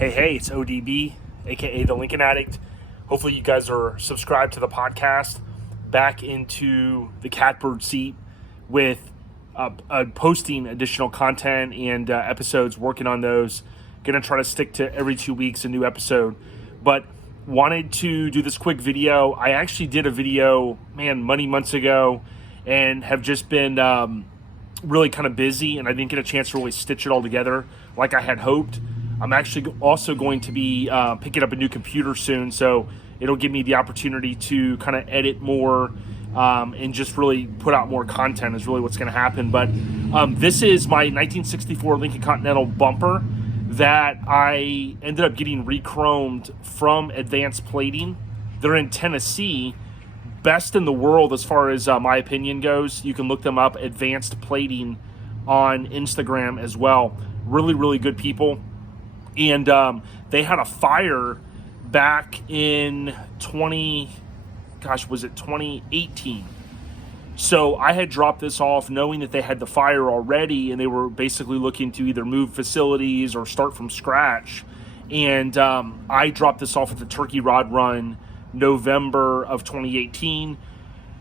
Hey, it's ODB, aka the Lincoln Addict. Hopefully you guys are subscribed to the podcast, back into the catbird seat with posting additional content and episodes, working on those. Gonna try to stick to every 2 weeks a new episode, but wanted to do this quick video. I actually did a video, many months ago, and have just been really kind of busy, and I didn't get a chance to really stitch it all together like I had hoped. I'm actually also going to be picking up a new computer soon, so it'll give me the opportunity to kind of edit more and just really put out more content is really what's going to happen. But this is my 1964 Lincoln Continental bumper that I ended up getting re-chromed from Advanced Plating. They're in Tennessee, best in the world as far as my opinion goes. You can look them up, Advanced Plating, on Instagram as well. Really good people. And they had a fire back in 2018. So I had dropped this off knowing that they had the fire already, and they were basically looking to either move facilities or start from scratch. And I dropped this off at the Turkey Rod Run November of 2018,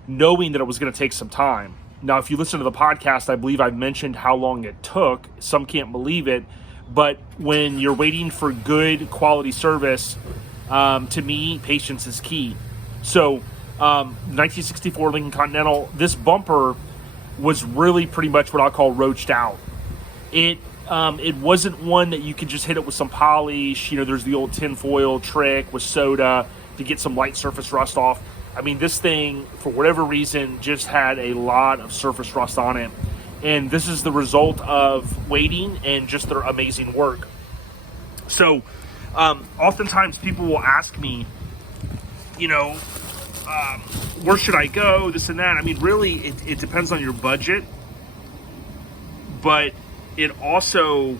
knowing that it was going to take some time. Now, if you listen to the podcast, I believe I've mentioned how long it took. Some can't believe it. But when you're waiting for good quality service, to me, patience is key. So 1964 Lincoln Continental, this bumper was really pretty much what I'll call roached out. It wasn't one that you could just hit it with some polish. You know, there's the old tinfoil trick with soda to get some light surface rust off. I mean, this thing, for whatever reason, just had a lot of surface rust on it. And this is the result of waiting and just their amazing work. So oftentimes people will ask me, where should I go, this and that. I mean, really, it depends on your budget, but it also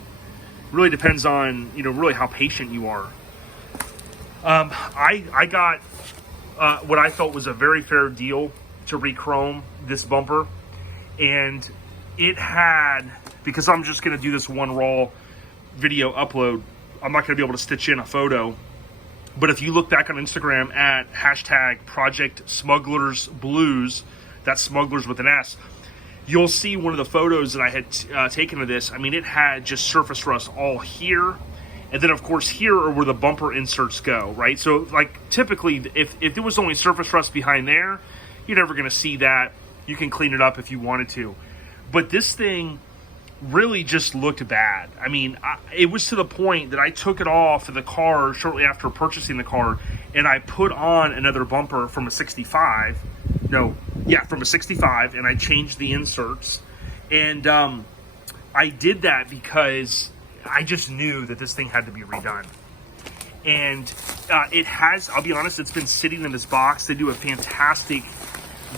really depends on, really how patient you are. I got what I thought was a very fair deal to re-chrome this bumper, and it had, because I'm just going to do this one raw video upload, I'm not going to be able to stitch in a photo. But if you look back on Instagram at hashtag Project Smugglers Blues, that's smugglers with an S, you'll see one of the photos that I had taken of this. I mean, it had just surface rust all here. And then, of course, here are where the bumper inserts go, right? So, like, typically, if there was only surface rust behind there, you're never going to see that. You can clean it up if you wanted to. But this thing really just looked bad. I mean, it was to the point that I took it off of the car shortly after purchasing the car, and I put on another bumper from a 65. From a 65, and I changed the inserts. And I did that because I just knew that this thing had to be redone. And it has, I'll be honest, it's been sitting in this box. They do a fantastic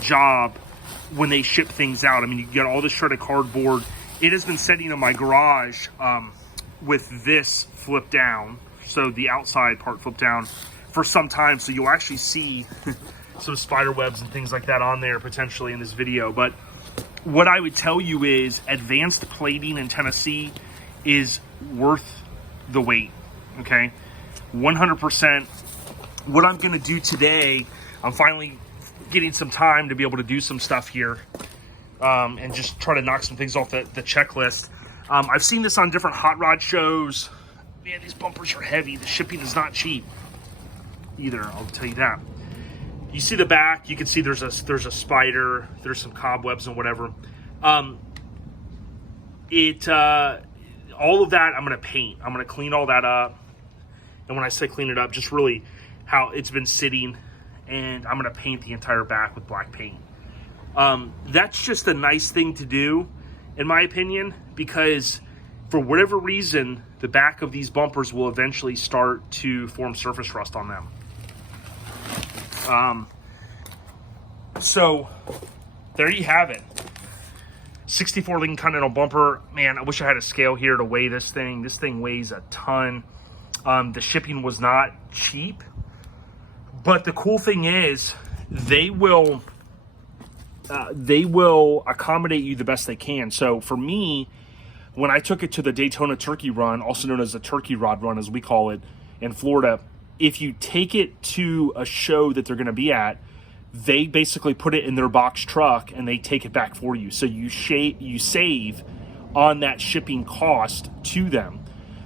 job when they ship things out. I mean, you get all this shredded cardboard. It has been sitting in my garage with this flipped down, so the outside part flipped down, for some time. So you'll actually see some spider webs and things like that on there potentially in this video. But what I would tell you is Advanced Plating in Tennessee is worth the wait, okay? 100%. What I'm going to do today, I'm finally getting some time to be able to do some stuff here and just try to knock some things off the checklist. I've seen this on different hot rod shows. Man, these bumpers are heavy. The shipping is not cheap either, I'll tell you that. You see the back, you can see there's a spider, there's some cobwebs and whatever. All of that I'm going to paint. I'm going to clean all that up. And when I say clean it up, just really how it's been sitting, and I'm going to paint the entire back with black paint. That's just a nice thing to do, in my opinion, because for whatever reason, the back of these bumpers will eventually start to form surface rust on them. So there you have it. 64 Lincoln Continental bumper. Man, I wish I had a scale here to weigh this thing. This thing weighs a ton. The shipping was not cheap, but the cool thing is they will accommodate you the best they can. So for me, when I took it to the Daytona Turkey Run, also known as the Turkey Rod Run, as we call it in Florida, if you take it to a show that they're going to be at, they basically put it in their box truck and they take it back for you. So you save on that shipping cost to them.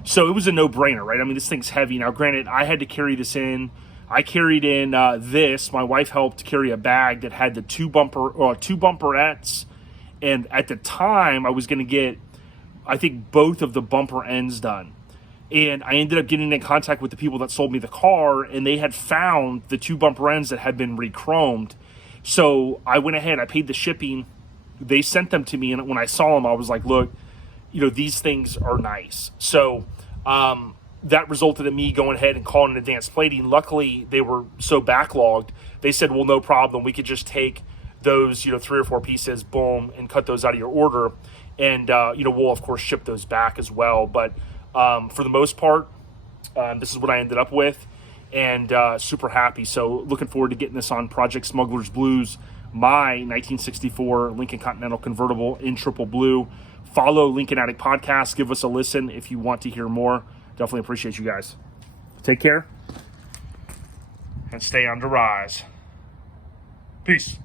So it was a no-brainer, right? I mean, this thing's heavy. Now, granted, I had to carry this in. I carried in this. My wife helped carry a bag that had the two bumperettes. And at the time, I was going to get, I think, both of the bumper ends done. And I ended up getting in contact with the people that sold me the car, and they had found the two bumper ends that had been re-chromed. So I went ahead, I paid the shipping. They sent them to me, and when I saw them, I was like, look, these things are nice. So that resulted in me going ahead and calling an advanced plating. Luckily, they were so backlogged, they said, well, no problem. We could just take those, 3 or 4 pieces, boom, and cut those out of your order. And, we'll, of course, ship those back as well. But for the most part, this is what I ended up with, and super happy. So looking forward to getting this on Project Smuggler's Blues, my 1964 Lincoln Continental Convertible in triple blue. Follow Lincoln Addict Podcast. Give us a listen if you want to hear more. Definitely appreciate you guys. Take care and stay on the rise. Peace.